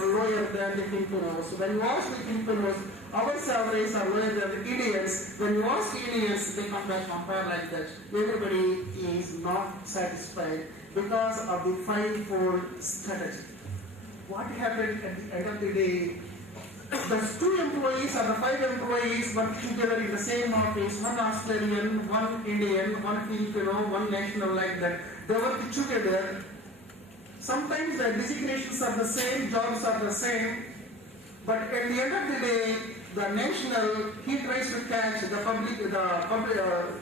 lower than the Filipinos. When you ask the Filipinos, our salaries are lower than the Indians. When you ask Indians, they come back compare like that. Everybody is not satisfied because of the five-fold strategy. What happened at the end of the day? The two employees or the five employees work together in the same office, one Australian, one Indian, one Filipino, one national like that. They work together. Sometimes the designations are the same, jobs are the same, but at the end of the day, the national, he tries to catch the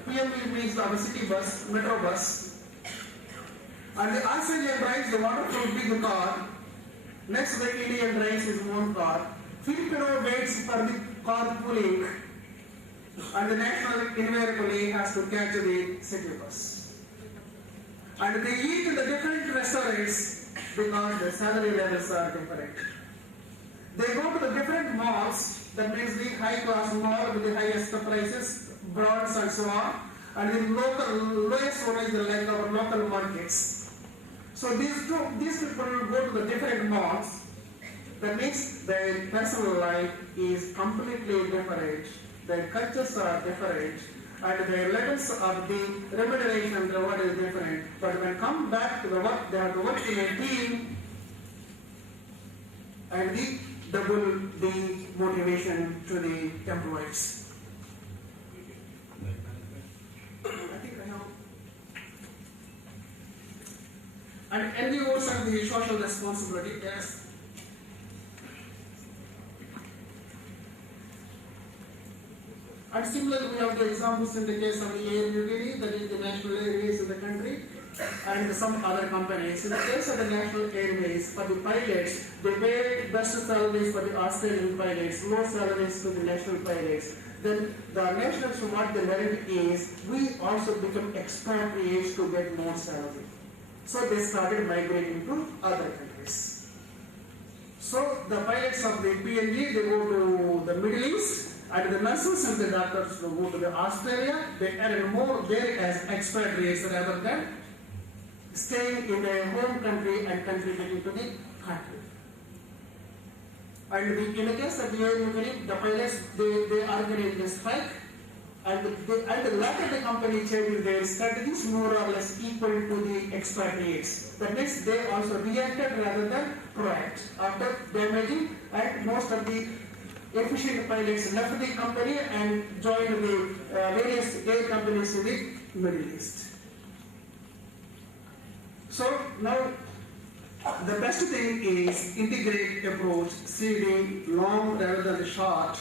PME means the city bus, metro bus, and the Australian drives the wonderful big car. Next, the Indian drives his own car. Filipino waits for the carpooling, and the national invariably has to catch the city bus. And they eat in the different restaurants because the salary levels are different. They go to the different malls, that means the high class mall with the highest prices, brands and so on, and the lowest one is like our local markets. So these people go to the different malls. That means their personal life is completely different, their cultures are different, and their levels of the remuneration and reward is different. But when come back to the work, they have to work in a team and double the motivation to the employees. I think I have. And NGOs and the social responsibility, yes. And similarly, we have the examples in the case of the ANUD, that is the National Airways in the country, and some other companies. In the case of the National Airways, for the pilots, they pay best salaries for the Australian pilots, low salaries to the national pilots. Then the nationals, what they learned is, we also become expatriates to get more salary. So they started migrating to other countries. So the pilots of the PNG, they go to the Middle East, and the nurses and the doctors will go to the Australia. They earn more there as expatriates rather than staying in their home country and contributing to the country. And in the case of the ANUD, the pilots, they organize the strike, and later the company changed their strategies more or less equal to the expatriates. That means they also reacted rather than proacted after damaging, and most of the efficient pilots left the company and joined the various air companies in the Middle East. So now the best thing is integrate approach, seeding long rather than short,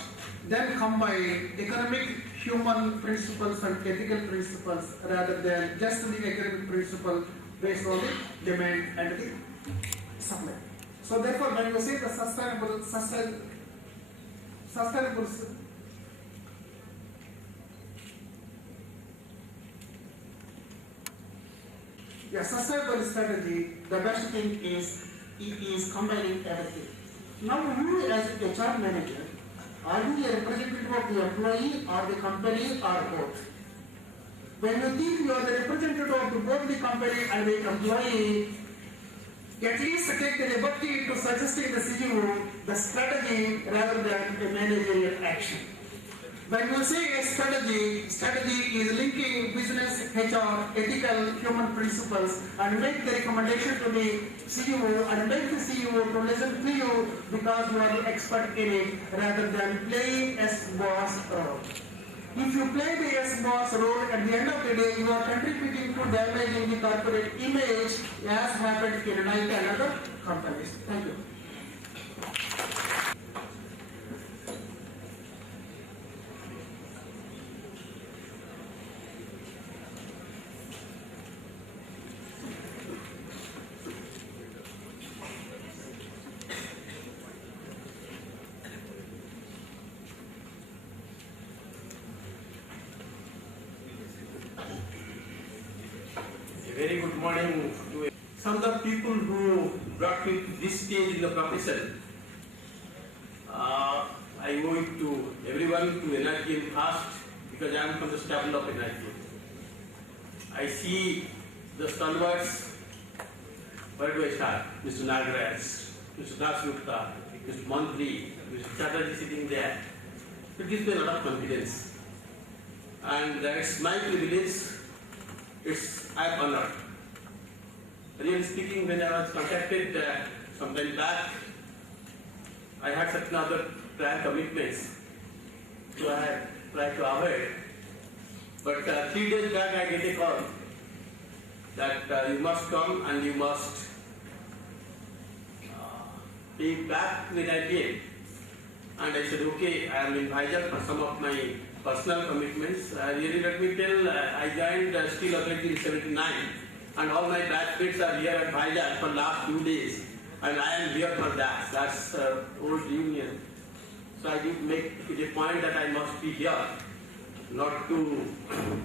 then combine economic, human principles and ethical principles rather than just the economic principle based on the demand and the supply. So therefore, when you say the sustainable strategy, the best thing is combining everything. Now you as a HR manager, are you a representative of the employee or the company or both? When you think you are the representative of both the company and the employee, at least take the liberty to suggesting the CEO the strategy rather than a managerial action. When you say a strategy is linking business, HR, ethical, human principles, and make the recommendation to the CEO and make the CEO to listen to you because you are the expert in it rather than playing as boss role. If you play the yes boss role, at the end of the day, you are contributing to damaging the corporate image as happened in Nike and other companies. Thank you. Very good morning to some of the people who brought me to this stage in the profession. I owe it to everyone, to NRG and past, because I am from the stable of NRG. I see the stalwarts, where do I start? Mr. Nagaraj, Mr. Dasgupta, Mr. Mantri, Mr. Chatterjee sitting there. It gives me a lot of confidence. And it's my privilege, I'm honored. Really speaking, when I was contacted some time back, I had certain other prior commitments, so I had tried to avoid. But 3 days back I get a call that you must come and you must be back with IPA. And I said, okay, I am in Vizag for some of my personal commitments. Really, let me tell, I joined Steel Authority in 79, and all my batchmates are here at Vizag for last 2 days, and I am here for that. That's old union. So I did make it a point that I must be here, not to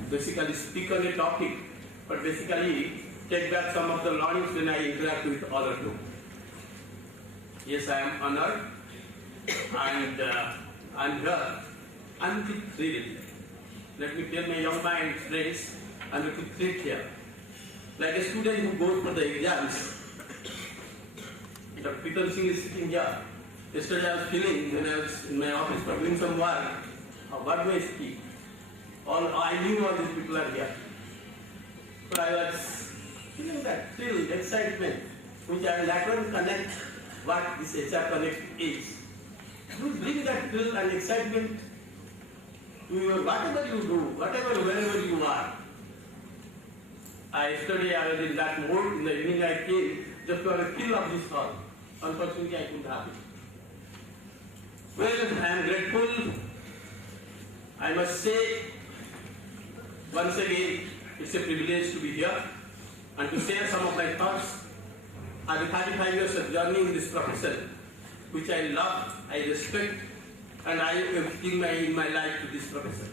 basically speak on a topic, but basically take back some of the learnings when I interact with all of you. Yes, I am honored, and I'm here. I'm thrilled. Let me tell my young mind friends, I'm thrilled here. Like a student who goes for the exams. Dr. Pritam Singh is sitting here. Yesterday I was feeling when I was in my office for doing some work, what do I speak? I knew all these people are here. But I was feeling that thrill, excitement, which I will later connect what this HR Connect is. You bring that thrill and excitement to your whatever you do, wherever you are. Yesterday I was in that mode. In the evening I came just to have a feel of this hall. Unfortunately I couldn't have it. Well, I am grateful. I must say, once again, it's a privilege to be here and to share some of my thoughts. I have 35 years of journey in this profession, which I love, I respect, and I am giving my life to this profession.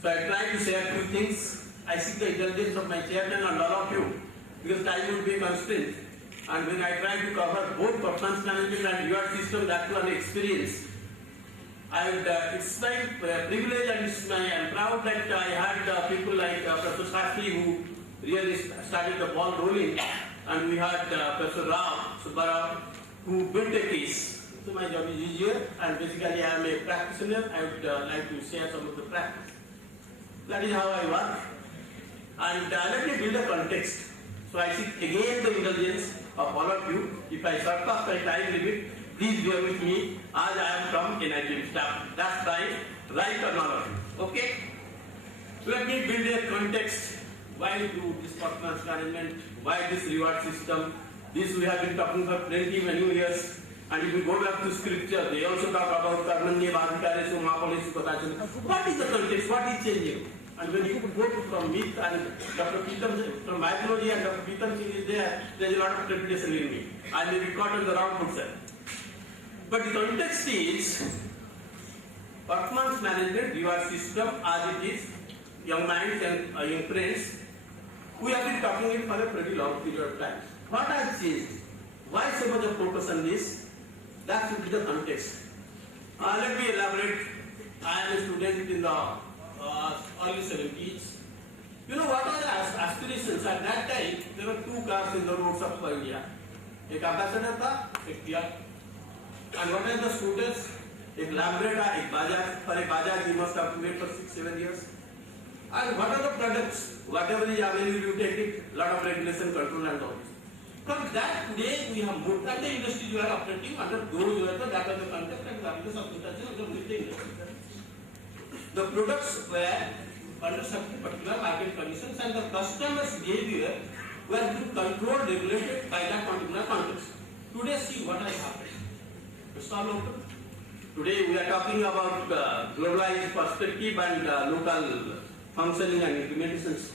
So I try to share a few things. I seek the indulgence of my chairman and all of you, because time would be a constraint. And when I try to cover both performance management and reward system, that to an experience, it's my privilege and I'm proud that I had people like Professor Shastri who really started the ball rolling, and we had Professor Rao Subbarao who built a case. So my job is easier, and basically I am a practitioner. I would like to share some of the practice. That is how I work. And let me build a context. So I seek again the indulgence of all of you. If I surpass my time limit, please bear with me as I am from NITM staff. That's right or not of you. Okay? Let me build a context. Why do this performance management? Why this reward system? This we have been talking for many years. And if you go back to scripture, they also talk about Karmanya Bhadikare Mahapolisi Patachana. What is the context? What is changing? And when you go from myth and Dr. Pritam, from mythology and Dr. Pritam Singh is there is a lot of reputation in me. I may be caught on the wrong foot, sir. But the context is performance management, reward system as it is, young minds and young friends. We have been talking it for a pretty long period of time. What has changed? Why so much of focus on this? That should be the context. Let me elaborate. I am a student in the early 70s. You know what are the aspirations? At that time, there were 2 cars in the roads of India. एक ambassador था, एक Kia. And what are the scooters? एक Lambretta, एक Bajaj. For a Bajaj, you must have wait for 6-7 years. And what are the products? Whatever is available, you take it. Lot of regulation, control, and all. From that, today we have moved, and the industry you are operating under those that are the context and that is the the products were under some particular market conditions, and the customers' behavior were controlled, regulated by that particular context. Today, see what has happened. It's all open. Today we are talking about globalized perspective and local functioning and implementations.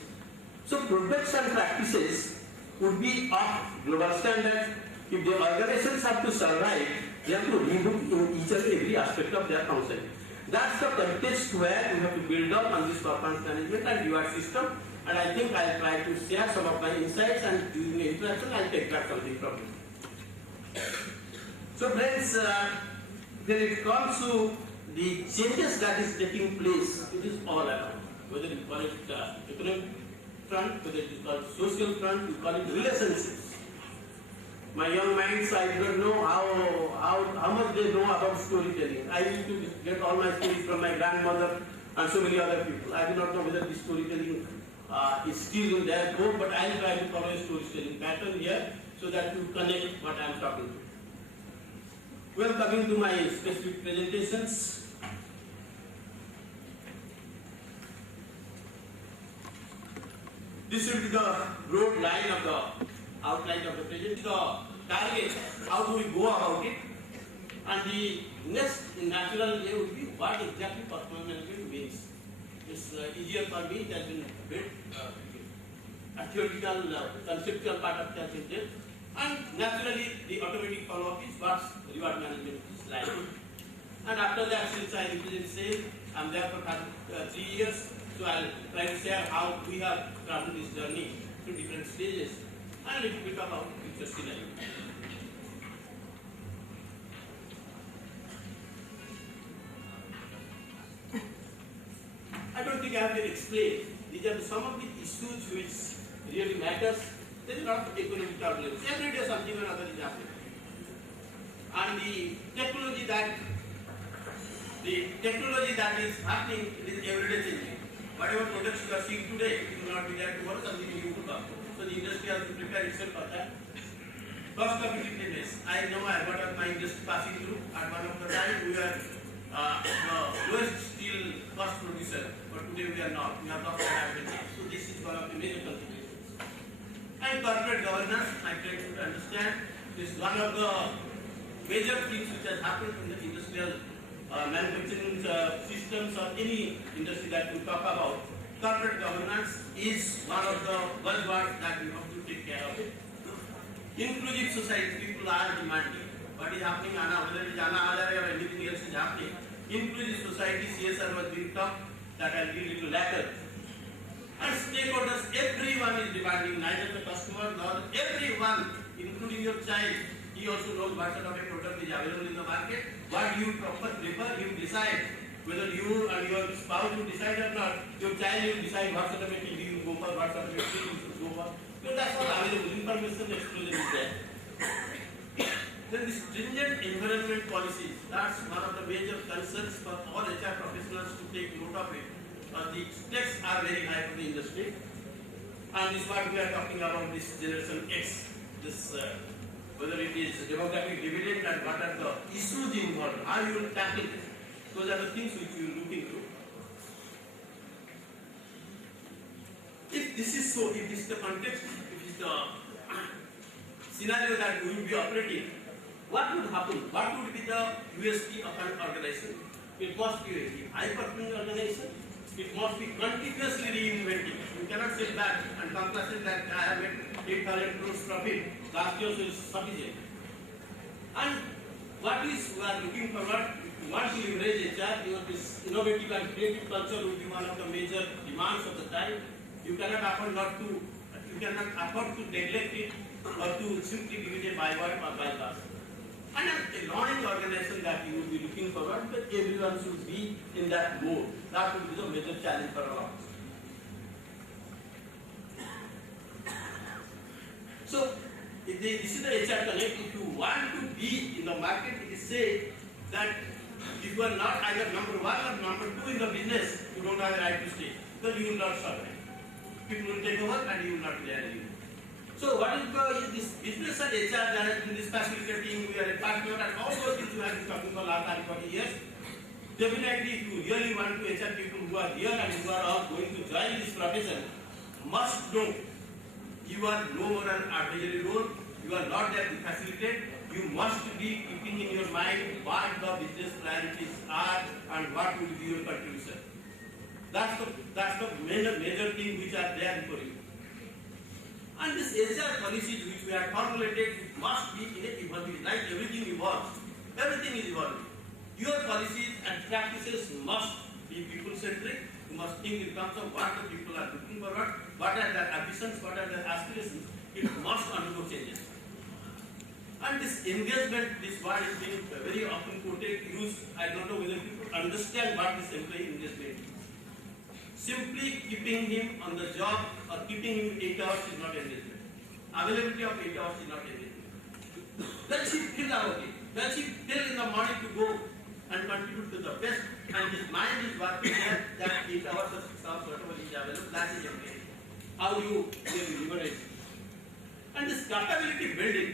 So products and practices would be of global standard. If the organizations have to survive, they have to reboot in each and every aspect of their function. That's the context where we have to build up on this performance management and reward system. And I think I'll try to share some of my insights, and during the interaction I'll take back something from you. So friends, when it comes to the changes that is taking place, it is all around. Whether you call it economic front, whether it is called social front, you call it relationships. my young minds, I do not know how much they know about storytelling. I used to get all my stories from my grandmother and so many other people. I do not know whether this storytelling is still in their book, but I will try to follow a storytelling pattern here so that you connect what I am talking to. Well, coming to my specific presentations. This will be the broad line of the outline of the presentation. The target, how do we go about it? And the next natural way would be what exactly performance management means. It's easier for me, it has been a bit a theoretical, conceptual part of the sentence. And naturally, the automatic follow-up is what reward management is like. And after that, since I represent sales, I'm there for 3 years. So I'll try to share how we have traveled this journey through different stages and a little bit about future scenario. I don't think I have to explain. These are some of the issues which really matters. There is a lot of economic turbulence. Every day something or another is happening. And the technology that is happening is everyday changing. Whatever products you are seeing today, it will not be there tomorrow, something new will come. So the industry has to prepare itself for that. Cost competitiveness. I know I heard of my industry passing through. At one of the time, we were the lowest steel cost producer, but today we are not. We have lost that advantage. So this is one of the major considerations. And corporate governance, I try to understand, is one of the major things which has happened in the industrial manufacturing systems or any industry that we talk about. Corporate governance is one of the buzzwords that we have to take care of it. Inclusive society, people are demanding. What is happening, whether it is Anna Hazare or anything else is happening. Inclusive society, CSR was being talked, that I'll give a little later. And stakeholders, everyone is demanding, neither the customer nor everyone, including your child. He also knows what sort of a product is available in the market. What you prefer, you decide. Whether you and your spouse will decide or not, your child will decide what sort of a TV you go for, what sort of a TV you should go for. So that's all available. Information explosion is there. Then the stringent environment policies, that's one of the major concerns for all HR professionals to take note of it. The stakes are very high for the industry. And this is what we are talking about, this generation X. This whether it is demographic dividend and what are the issues involved, how you will tackle this. Those are the things which you will look into. If this is so, if this is the context, if it is the scenario that we will be operating, what would happen? What would be the USP of an organization? It must be a high-performing organization. It must be continuously reinventing. You cannot sit back and complacent that I have made 8,000 crores profit. Last year is sufficient. And what is we are looking forward? Want to leverage HR, this innovative and creative culture will be one of the major demands of the time. You cannot afford to neglect it or to simply give it a byword or bypass. And a learning organization that you will be looking forward, but everyone should be in that mode. That will be the major challenge for all of us. So, this is the HR Connect. If you want to be in the market, it is said that if you are not either number one or number two in the business, you don't have the right to stay. Because you will not survive. People will take over and you will not be there anymore. So what is this business and HR that has been this facilitating, we are a partner and all those things we have been talking for last 40 years. Definitely if you really want to HR people who are here and who are all going to join this profession, must know you are no more an advisory role, you are not there to facilitate, you must be keeping in your mind what the business priorities are and what will be your contribution. That's the major thing which are there for you. And this HR policies which we have formulated must be in a evolving, like everything evolves. Everything is evolving. Your policies and practices must be people-centric. You must think in terms of what the people are looking for, what are their ambitions, what are their aspirations. It must undergo changes. And this engagement, this word is being very often quoted, used. I don't know whether people understand what this employee engagement is. Simply keeping him on the job or keeping him 8 hours is not engagement. Availability of 8 hours is not engagement. Then she feel about it. Then she feel in the morning to go and contribute to the best, and his mind is working there that 8 hours or 6 hours, whatever is available, that is okay. How you will liberate. And this capability building,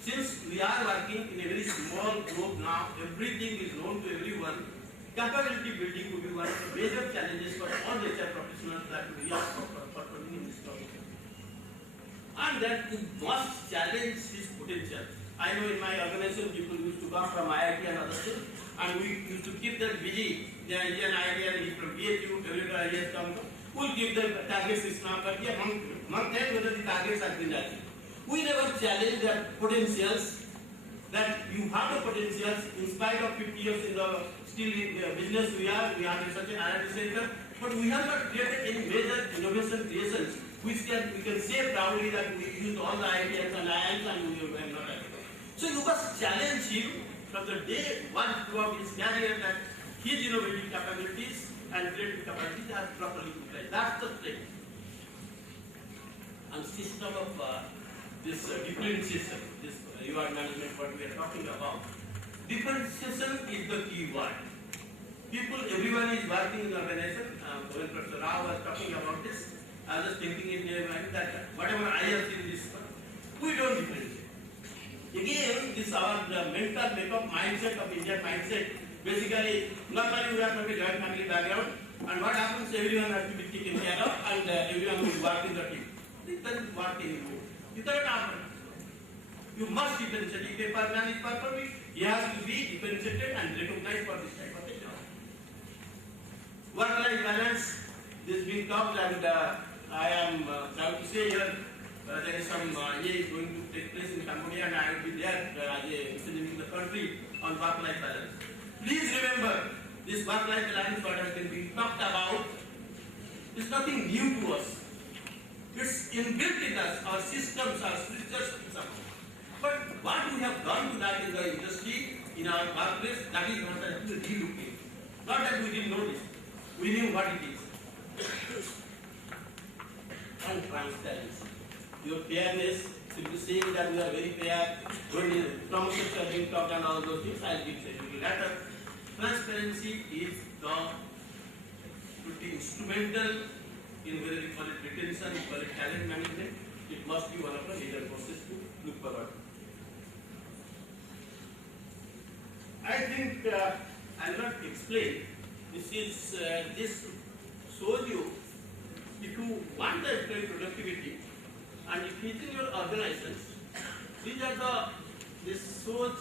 since we are working in a very small group now, everything is known to everyone, capability building would be one of the major challenges for all HR professionals that we are performing in this topic. And that you must challenge his potential. I know in my organization people used to come from IIT and other schools, and we used to keep them busy. The Indian IIT and from BHU, every IIT come, we'll give them targets this now, but yeah, month end whether the targets have been achieved. We never challenge their potentials, that you have the potentials in spite of 50 years in the still in the business we have such an R&D center, but we have not created any major innovation creations which we can say proudly that we used all the ideas and IIMs and we were not able. So you must challenge him from the day one throughout his career that his innovative capabilities and creative capabilities are properly utilized. That's the thing. And system of this differentiation, this reward management, what we are talking about. Differentiation is the key word. People, everyone is working in the organization. When Professor Rao was talking about this, I was just thinking in my mind that whatever I have seen this, we don't differentiate. Again, this our mental makeup mindset of Indian mindset. Basically, normally we are from a joint family background, and what happens, everyone has to be taken care of, and everyone will work in the team. It doesn't work anymore. It doesn't happen. You must differentiate. If a man is performing, he has to be differentiated and recognized for this type of a job. Work-life balance, this is being talked, and I am proud to say here there is some is going to take place in Cambodia, and I will be there as a representing the country on work-life balance. Please remember, this work-life balance what has been being talked about is nothing new to us. It's inbuilt in us, our systems, our structures, but what we have done to that in the industry, in our workplace, that is what has to be relooking. Not that we didn't know this. We knew what it is. And transparency. Your fairness, simply saying that we are very fair, when the promises are being talked and all those things, I'll give a little later. Transparency is should be instrumental in whether we call it retention, we call it talent management. It must be one of the major processes to look forward. I think I'll not explain. This shows you if you want the employee productivity and if it's in your organizations, these are this shows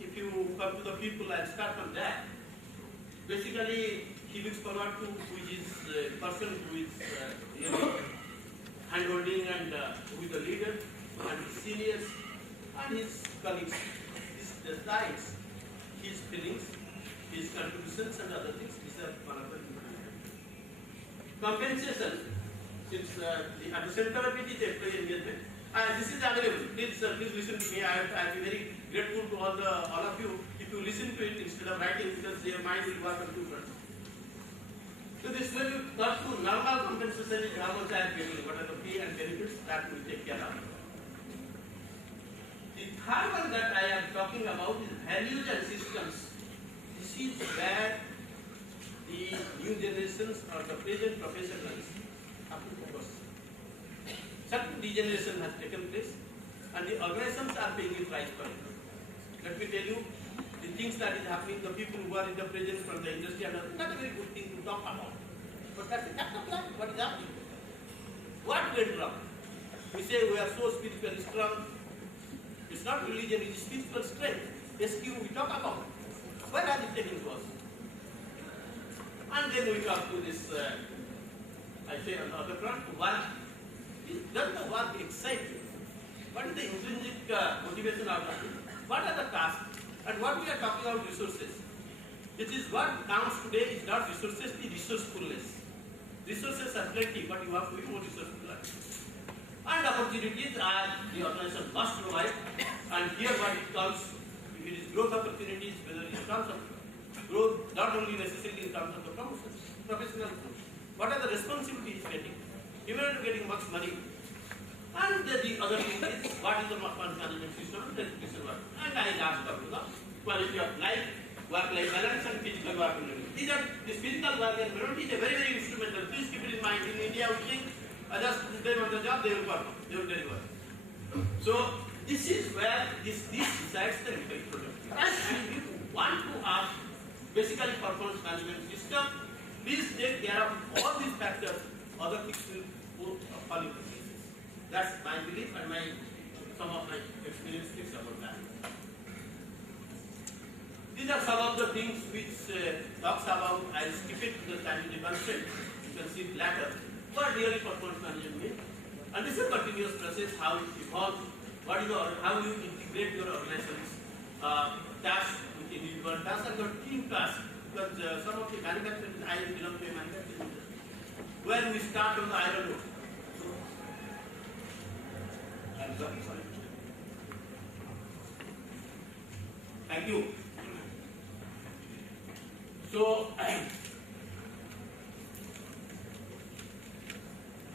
if you come to the people and start from there. Basically, he looks forward to who is the person who is hand-holding and who is the leader and his seniors and his colleagues. His designs, his feelings, his contributions and other things. These are one of the compensation. Since at the center of it is employee engagement. This is available. Please listen to me. I'll be very grateful to all of you if you listen to it instead of writing, because your mind will work on two fronts. So this will come to normal compensation is how much I am paying, what are the fee and benefits that we take care of. The third one that I am talking about is values and systems. This is where the new generations or the present professionals have to focus. Certain degeneration has taken place and the organizations are paying a price for it. Let me tell you, the things that is happening, the people who are in the presence from the industry are not a very good thing to talk about. But that's the plan. What is happening? What went wrong? We say we are so spiritually strong. It's not religion, it is spiritual strength. SQ we talk about. Where are it taking to us? And then we talk to this, I say on the other front, work. Does the work excite you? What is the intrinsic motivation of it? What are the tasks? And what we are talking about resources. It is what counts today is not resources, the resourcefulness. Resources are plenty, but you have to be more resourceful. And opportunities are the organization must provide. And here what it comes, if it is growth opportunities, whether in terms of growth, not only necessarily in terms of the promotions, professional growth. What are the responsibilities getting? Even if getting much money, And the other thing is, what is the performance management system? This is what. And I asked about the quality of life, work-life balance, and physical work environment. This physical work environment is a very, very instrumental. Please keep it in mind. In India, we think just put them on the job, they will perform, they will deliver. So this is where this decides the retail productivity. And if you want to ask basically performance management system, please take care of all these factors. Other things will fall into place. That's my belief and some of my experience things about that. These are some of the things which talks about. I'll skip it because time is constraint. You can see it later. What really performance management means? And this is a continuous process. How it evolves. How you integrate your organization's tasks with individual tasks and your team tasks. Because some of the manufacturing, I belong to a manufacturing industry. When we start on the iron ore. I'm sorry. Thank you. So,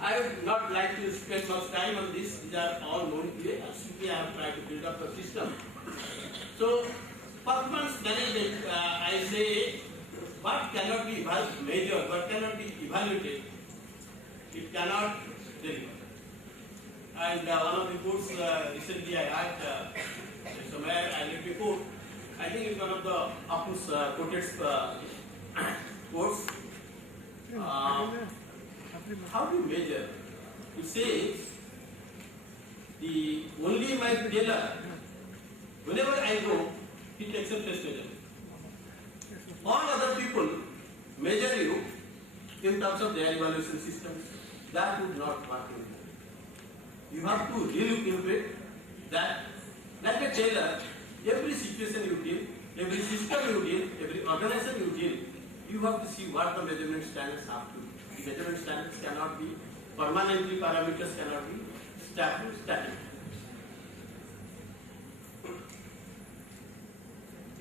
I would not like to spend much time on this. These are all known here. Simply I have tried to build up a system. So, performance management, I say, what cannot be measured, what cannot be evaluated, it cannot deliver. And one of the quotes recently I had somewhere I read before. I think it's one of the Apu's quoted quotes. How do you measure? It says, the only my tailor, whenever I go, he takes a test measurement. All other people measure you in terms of their evaluation systems. That would not work in you. You have to relook into it that, like a tailor, every situation you deal, every system you deal, every organization you deal, you have to see what the measurement standards have to be. The measurement standards cannot be permanently, parameters cannot be static.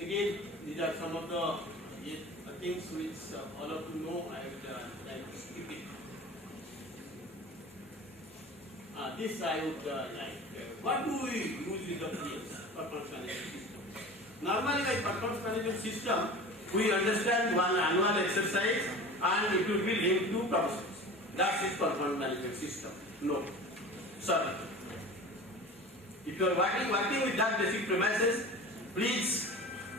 Again, these are some of the things which all of you know. I would like to skip it. This I would like. What do we use with the performance management system? Normally, by performance management system, we understand one annual exercise and it will be linked to proposals. That's its performance management system. No. Sorry. If you are working with that basic premises, please,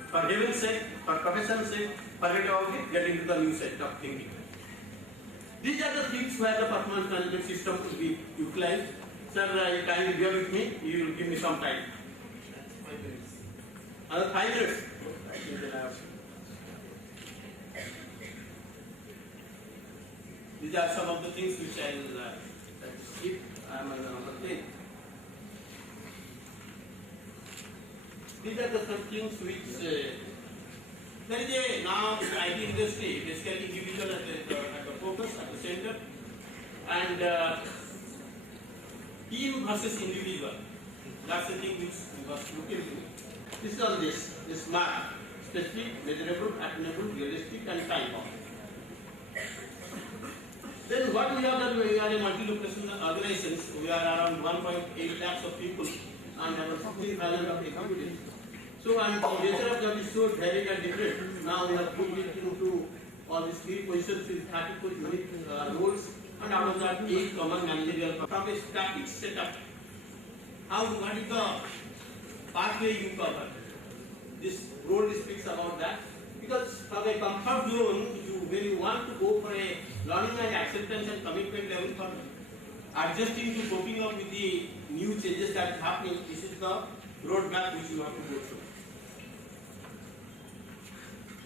for heaven's sake, for profession's sake, forget about it, get into the new set of thinking. These are the things where the performance management system will be utilized. Sir, you kindly bear with me, you will give me some time. 5 minutes. Another 5 minutes. These are some of the things which I will skip. I am on another thing. These are the some things which there is a now in the IT industry, basically individual at the focus, at the center, and team versus individual. That's the thing which we must look into. This is on this SMART: specific, measurable, attainable, realistic, and time bound. Then what we have done, we are a multi-location organizations. We are around 1.8 lakhs of people and about 15,000 of executives. So, and the nature of job is so varied and different. Now we have put it into all these 3 positions with 34 unique roles, and out of that 8 common managerial. From a static setup, what is the pathway you cover? This role speaks about that. Because from a comfort zone, when you want to go for a learning and acceptance and commitment level for adjusting to coping up with the new changes that is happening, this is the roadmap which you have to go through.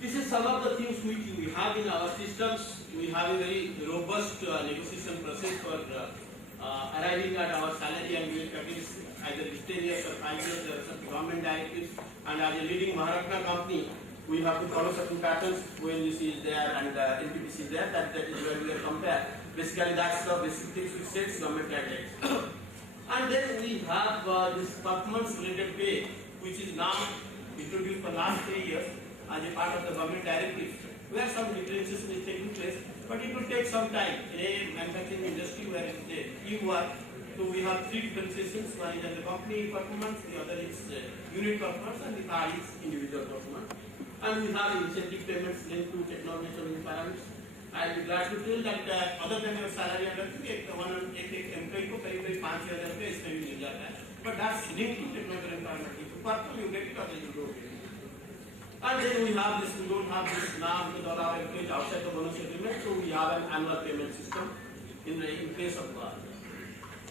This is some of the things which we have in our systems. We have a very robust negotiation process for arriving at our salary and wage package, either 10 years or 5 years. There are some government directives, and as a leading Maharatna company, we have to follow certain patterns. ONGC is there and NPPC is there. That is where we are compared. Basically, that's the basic things which sets government guidelines. And then we have this performance-related pay, which is now introduced for last 3 years as a part of the government directive, where some differentiation is taking place, but it will take some time. In a manufacturing industry where it is a teamwork, So we have three different sessions. One is the company performance, the other is unit performance, and the third is individual performance. And we have incentive payments linked to technology parameters. I am glad to tell that other than your salary and everything, एक employee को करीब 5,000 रुपये इसमें भी मिल जाता है. But that's linked to technology parameters. So perform you get it or you don't get it. And then we have this. We don't have this now because all our employees outside the bonus agreement. So we have an annual payment system in place of that.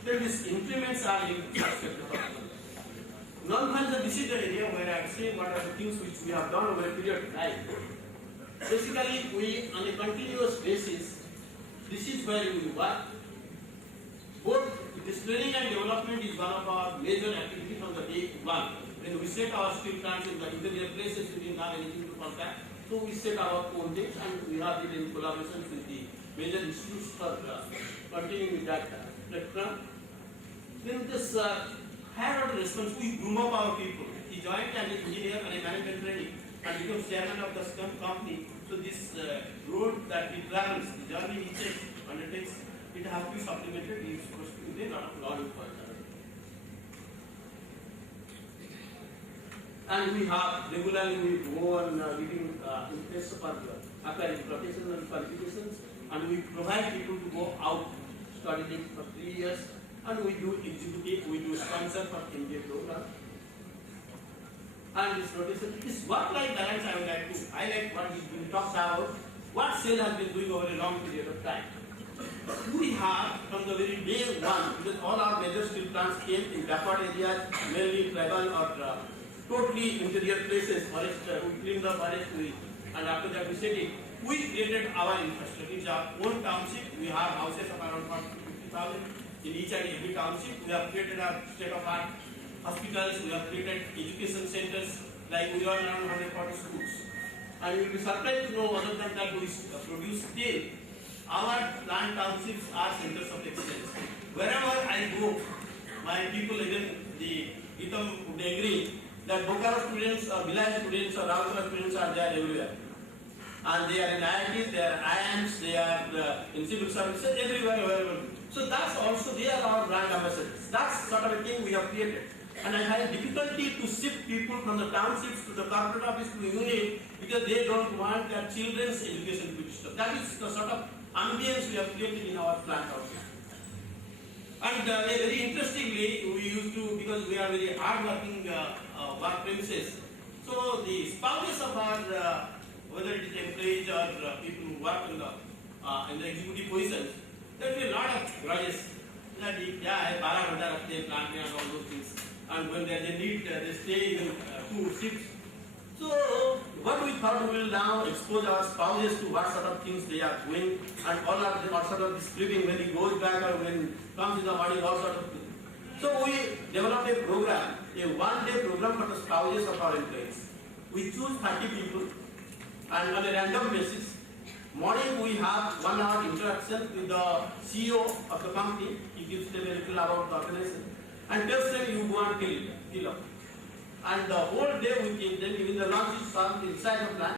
Then these increments are linked to performance. Non-funds, this is the area where I say what are the things which we have done over a period of time. Basically, we on a continuous basis, this is where we work. Both this training and development is one of our major activities from the day one. When we set our steel plants in the interior places, we didn't have anything to contact. So we set our own things and we have it in collaboration with the major institutes for continuing with that spectrum. Then this higher order response, we groom up our people. He joined as an engineer and a management training and became chairman of the company. So this road that he travels, the journey he undertakes, it has to be supplemented. He is supposed to be a lot of learning for that. And we have regularly we go on giving tests for acquiring professional qualifications, and we provide people to go out studying for 3 years, and we do executive, we do sponsor for MBA program. And this rotation, this work-life balance I like what is being talked about, what SAIL has been doing over a long period of time. We have from the very day one, because all our major steel plants came in backward areas, mainly tribal or totally interior places, forest, we cleaned the forest, and after that we said it, we created our infrastructure. It's our own township, we have houses of around 50,000 in each and every township. We have created our state-of-art hospitals, we have created education centers, like we are around 140 schools. And you will be surprised to know other than that we produce steel. Our plant townships are centers of excellence. Wherever I go, my people, even the Itam would agree that Bokaro students or Bilal students or Rautala students are there everywhere. And they are in IITs, they are IIMs, they are in civil services, everywhere, wherever. So that's also, they are our brand ambassadors. That's sort of a thing we have created. And I had difficulty to shift people from the townships to the corporate office to the unit because they don't want their children's education to be disturbed. That is the sort of ambience we have created in our plant office. And very interestingly, we used to, because we are very hard-working work premises, so the spouses of our, whether it is employees or people who work in the executive positions, there will be a lot of grudges. That yeah, I plant and all those things. And when they need, they stay in 2 shifts. So what we thought we will now expose our spouses to what sort of things they are doing, and all sort of this living when he goes back or when he comes in the morning, all sort of things. So we developed a program, a one-day program for the spouses of our employees. We choose 30 people, and on a random basis, morning we have 1 hour interaction with the CEO of the company. He gives them a little about the organization and tells them you go and kill up. And the whole day we kill them, even the lunch is served inside the plant.